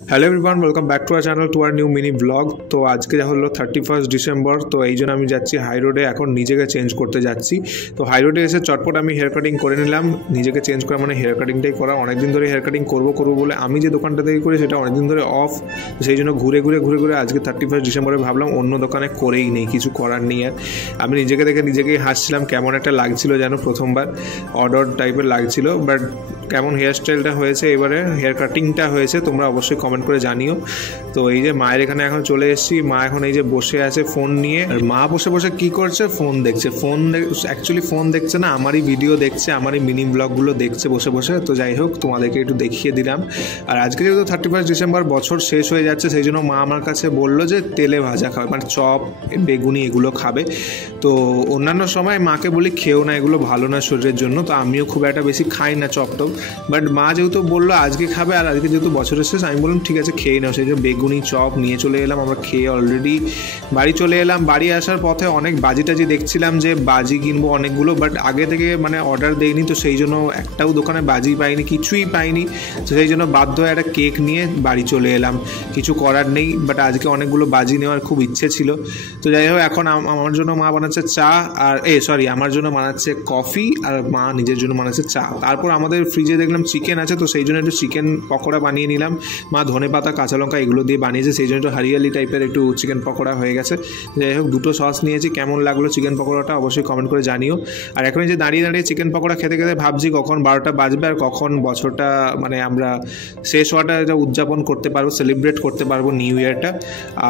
Hello everyone, welcome back to our channel to আর new mini vlog. তো আজকে হলো 31 ডিসেম্বর। তো এই জন্য আমি যাচ্ছি হাই রোডে, এখন নিজেকে চেঞ্জ করতে যাচ্ছি। তো হাই রোডে এসে চটপট আমি হেয়ার কাটিং করে নিলাম। নিজেকে চেঞ্জ করা মানে হেয়ার কাটিংটাই করা। অনেকদিন ধরে হেয়ার কাটিং করবো বলে আমি যে দোকানটা থেকে করি সেটা অনেকদিন ধরে অফ। সেই জন্য ঘুরে ঘুরে আজকে 31 ডিসেম্বরে ভাবলাম অন্য দোকানে করেই নেই, কিছু করার নেই। আর আমি নিজেকে দেখে নিজেকেই হাসছিলাম, কেমন একটা লাগছিল যেন প্রথমবার অড টাইপের লাগছিল। বাট কেমন হেয়ার স্টাইলটা হয়েছে, এবারে হেয়ার কাটিংটা হয়েছে তোমরা অবশ্যই কমেন্ট করে জানিও। তো এই যে মায়ের এখানে এখন চলে এসেছি। মা এখন এই যে বসে আছে ফোন নিয়ে। আর মা বসে বসে কি করছে, ফোন দেখছে। অ্যাকচুয়ালি ফোন দেখছে না, আমারই ভিডিও দেখছে, আমারই মিনি ব্লগগুলো দেখছে বসে বসে। তো যাই হোক, তোমাদেরকে একটু দেখিয়ে দিলাম। আর আজকে যেহেতু 31 ডিসেম্বর, বছর শেষ হয়ে যাচ্ছে, সেই জন্য মা আমার কাছে বললো যে তেলে ভাজা খাবে, মানে চপ বেগুনি এগুলো খাবে। তো অন্যান্য সময় মাকে বলি খেও না, এগুলো ভালো না শরীরের জন্য। তো আমিও খুব একটা বেশি খাই না চপ টপ। বাট মা যেহেতু বললো আজকে খাবে, আর আজকে যেহেতু বছরের শেষ, আমি বললাম ঠিক আছে খেয়ে নাও। সেই জন্য বেগুনি চপ নিয়ে চলে এলাম। আমরা খেয়ে অলরেডি বাড়ি চলে এলাম। বাড়ি আসার পথে অনেক বাজি টাজি দেখছিলাম যে বাজি কিনবো অনেকগুলো, বাট আগে থেকে মানে অর্ডার দেয়নি, তো সেই জন্য একটাও দোকানে বাজি পাইনি, কিছুই পাইনি। তো সেই জন্য বাধ্য হয়ে একটা কেক নিয়ে বাড়ি চলে এলাম। কিছু করার নেই, বাট আজকে অনেকগুলো বাজি নেওয়ার খুব ইচ্ছে ছিল। তো যাই হোক, এখন আমার জন্য মা বানাচ্ছে চা, আর আমার জন্য বানাচ্ছে কফি, আর মা নিজের জন্য বানাচ্ছে চা। তারপর আমাদের ফ্রিজে দেখলাম চিকেন আছে, তো সেই জন্য একটু চিকেন পকোড়া বানিয়ে নিলাম। মা ধনেপাতা কাঁচা লঙ্কা এগুলো দিয়ে বানিয়েছে, সেই জন্য একটু হারিয়ালি টাইপের একটু চিকেন পকোড়া হয়ে গেছে। যাই হোক, দুটো সস নিয়েছি। কেমন লাগলো চিকেন পকোড়াটা অবশ্যই কমেন্ট করে জানিও। আর এখন যে দাঁড়িয়ে চিকেন পকোড়া খেতে খেতে ভাবছি কখন 12টা বাজবে আর কখন বছরটা মানে আমরা শেষ হওয়াটা এটা উদযাপন করতে পারবো, সেলিব্রেট করতে পারবো নিউ ইয়ারটা।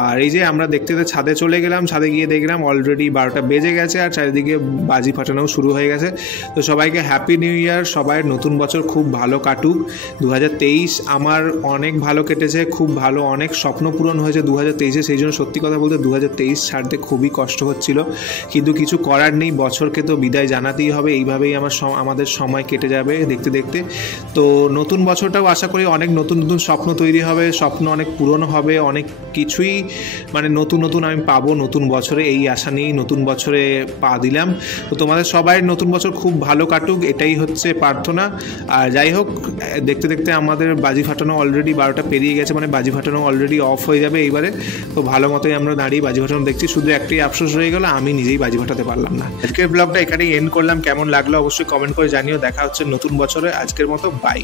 আর এই যে আমরা দেখতে ছাদে চলে গেলাম, ছাদে গিয়ে দেখলাম অলরেডি 12টা বেজে গেছে আর চারিদিকে বাজি ফাটানোও শুরু হয়ে গেছে। তো সবাইকে হ্যাপি নিউ ইয়ার, সবাই নতুন বছর খুব ভালো কাটুক। 2023 আমার অনেক ভালো কেটেছে, খুব ভালো, অনেক স্বপ্ন পূরণ হয়েছে 2023-এ। সেই জন্য সত্যি কথা বলতে 2023 ছাড়তে খুবই কষ্ট হচ্ছিল, কিন্তু কিছু করার নেই, বছরকে তো বিদায় জানাতেই হবে। এইভাবেই আমাদের সময় কেটে যাবে দেখতে দেখতে। তো নতুন বছরটাও আশা করি অনেক নতুন নতুন স্বপ্ন তৈরি হবে, স্বপ্ন অনেক পূরণ হবে, অনেক কিছুই মানে নতুন নতুন আমি পাবো নতুন বছরে, এই আশা নিয়েই নতুন বছরে পা দিলাম। তো তোমাদের সবাই নতুন বছর খুব ভালো কাটুক, এটাই হচ্ছে প্রার্থনা। আর যাই হোক, দেখতে দেখতে আমাদের বাজি ফাটানো অলরেডি 12টা পেরিয়ে গেছে, মানে বাজি ফাটানো অলরেডি অফ হয়ে যাবে এইবারে। তো ভালো মতোই আমরা দাঁড়িয়ে বাজি ফাটানো দেখছি। শুধু একটাই আফসোস রয়ে গেল, আমি নিজেই বাজি ফাটাতে পারলাম না। আজকের ব্লগটা এখানেই এন্ড করলাম। কেমন লাগলো অবশ্যই কমেন্ট করে জানিও। দেখা হচ্ছে নতুন বছরে। আজকের মতো বাই।